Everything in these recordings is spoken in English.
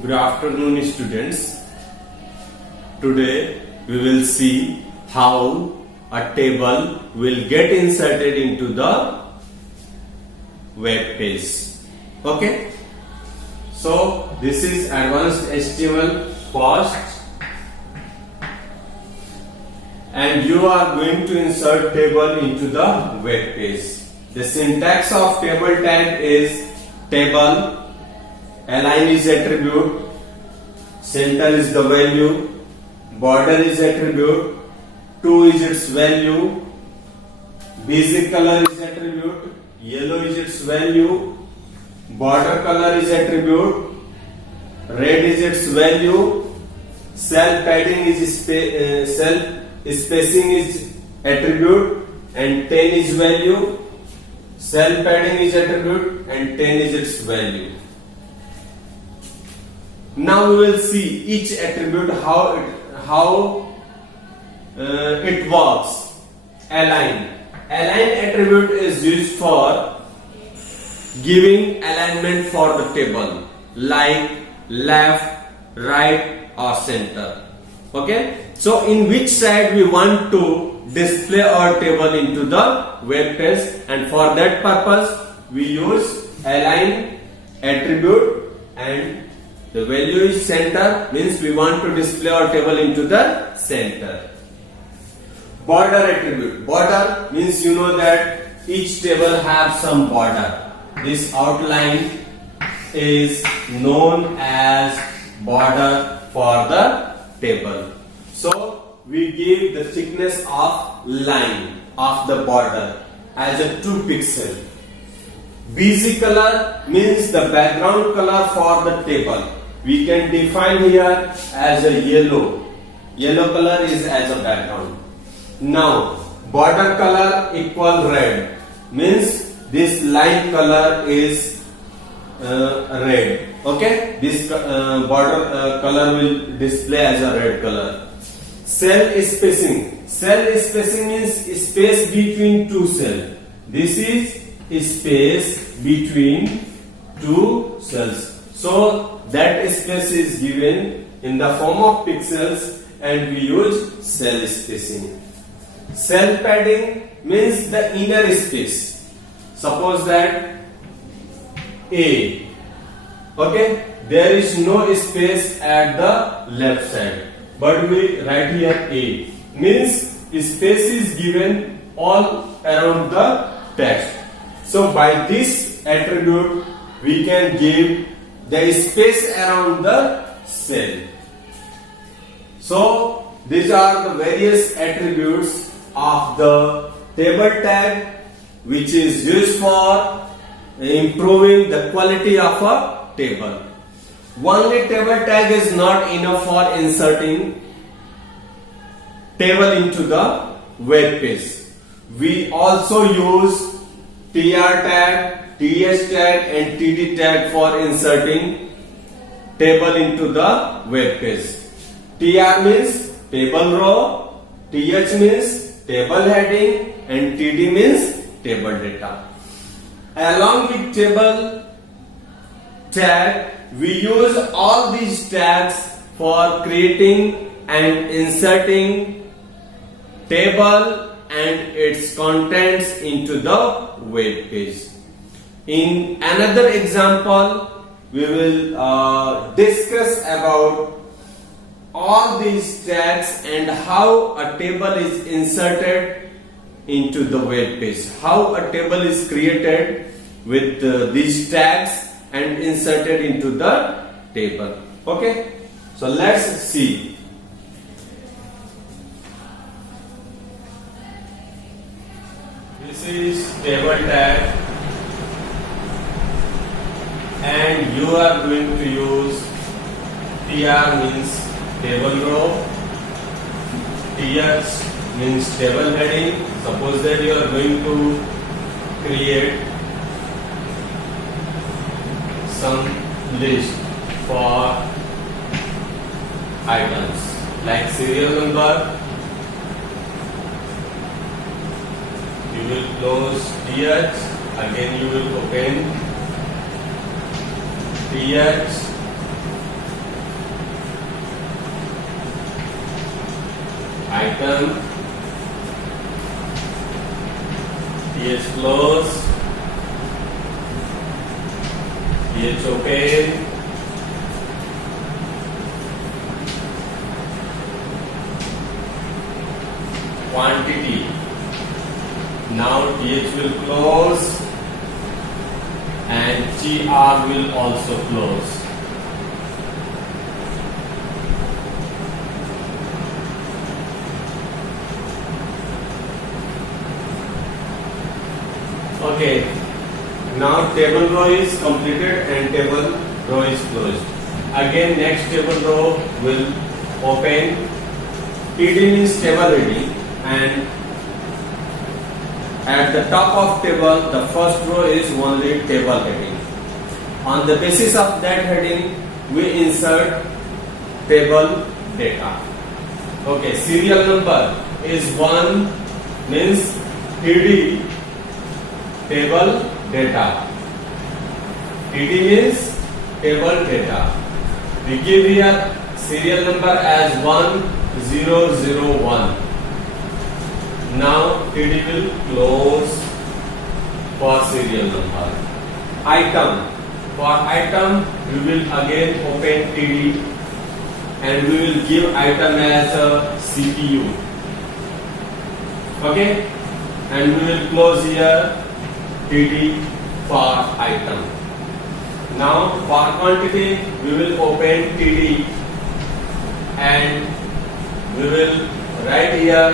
Good afternoon, students. Today we will see how a table will get inserted into the web page. Okay. So this is advanced HTML post, and you are going to insert table into the web page. The syntax of table tag is table. Align is attribute, center is the value, border is attribute, 2 is its value, basic color is attribute, yellow is its value, border color is attribute, red is its value, cell padding is cell spacing is attribute and 10 is value, cell padding is attribute and 10 is its value. Now we will see each attribute how it works. Align attribute is used for giving alignment for the table, like left, right or center. Okay, so in which side we want to display our table into the web page, and for that purpose we use align attribute, and the value is center, means we want to display our table into the center. Border attribute. Border means you know that each table has some border. This outline is known as border for the table. So we give the thickness of line of the border as a 2 pixel. BG color means the background color for the table. We can define here as a yellow. Yellow color is as a background. Now border color equal red, means this line color is red. Okay, this border color will display as a red color. Cell spacing. Cell spacing means space between two cells. This is space between two cells. So that space is given in the form of pixels, and we use cell spacing. Cell padding means the inner space. Suppose that A. Okay, there is no space at the left side, but we write here A. Means space is given all around the text. So by this attribute we can give the space around the cell. So these are the various attributes of the table tag, which is used for improving the quality of a table. Only table tag is not enough for inserting table into the web page. We also use tr tag, ts tag and td tag for inserting table into the web page. Tr means table row, th means table heading and td means table data. Along with table tag, we use all these tags for creating and inserting table and its contents into the web page. In another example, we will discuss about all these tags and how a table is inserted into the web page, how a table is created with these tags and inserted into the table. Okay, so let's see. This is table tag, and you are going to use tr means table row, th means table heading. Suppose that you are going to create some list for items like serial number. You will close th, again you will open th, item, th close, th open, quantity. Now th will close and tr will also close. Okay, now table row is completed and table row is closed. Again, next table row will open. TD means table heading, and at the top of table, the first row is only table heading. On the basis of that heading, we insert table data. Okay, serial number is 1, means TD, table data. TD means table data. We give here serial number as 1001. Now TD will close for serial number. Item. For item, we will again open TD and we will give item as a CPU. Okay? And we will close here TD for item. Now for quantity, we will open TD and we will write here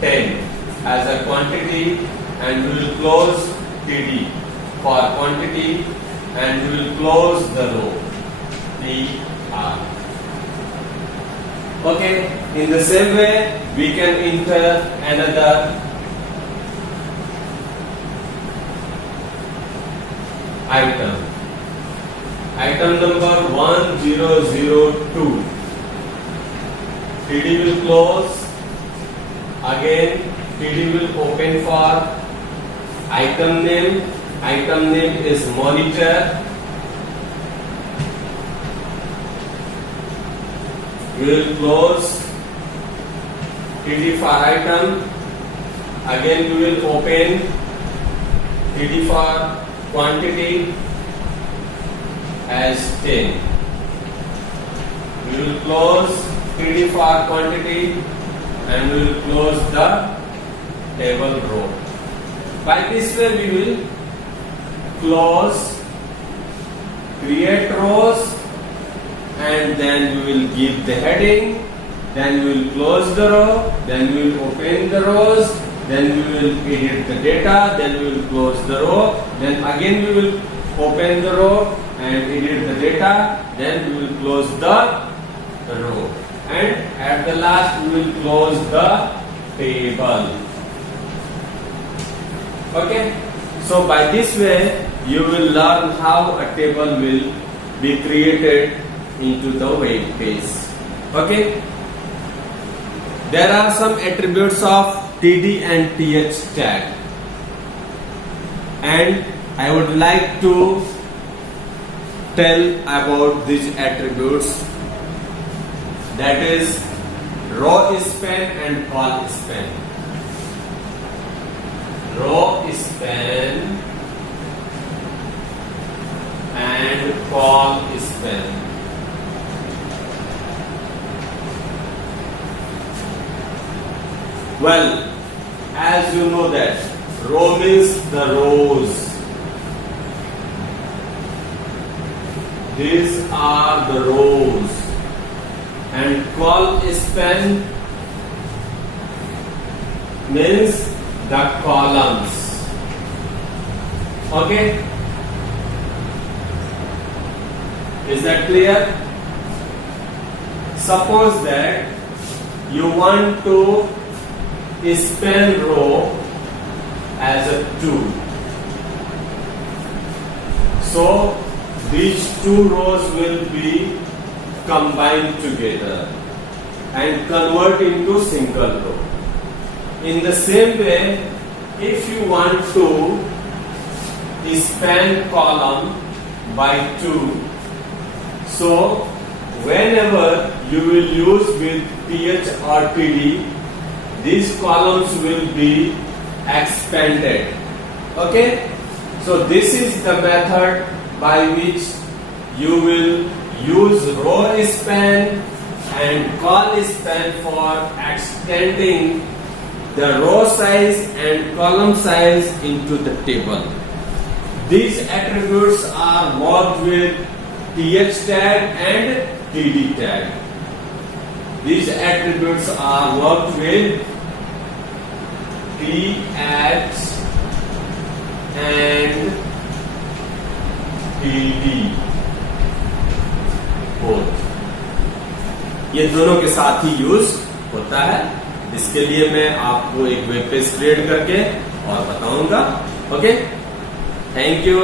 10 as a quantity and we will close TD for quantity and we will close the row TR. Okay, in the same way we can enter another item. Item number 1002. TD will close. Again, TD will open for item name. Item name is monitor. We will close TD for item. Again, we will open TD for quantity as 10. We will close TD for quantity and we will close the table row. By this way we will close, create rows, and then we will give the heading, then we will close the row, then we will open the rows, then we will edit the data, then we will close the row, then again we will open the row and edit the data, then we will close the row, and at the last we will close the table. Okay, so by this way you will learn how a table will be created into the web page. Okay, there are some attributes of TD and TH tag, and I would like to tell about these attributes, that is row span and call span. Row span and call span. Well, as you know that row means the rows. These are the rows, and call span means the columns. Okay, is that clear? Suppose that you want to span row as a 2. So these two rows will be combined together and convert into single row. In the same way, if you want to span column by 2, so whenever you will use with th or td, these columns will be expanded. Okay, so this is the method by which you will use row span and col span for extending the row size and column size into the table. These attributes are worked with th tag and td tag. These attributes are worked with th and td both. ये दोनों के साथ ही use होता है. इसके लिए मैं आपको एक वेब पेज क्रिएट करके और बताऊंगा. Okay, thank you.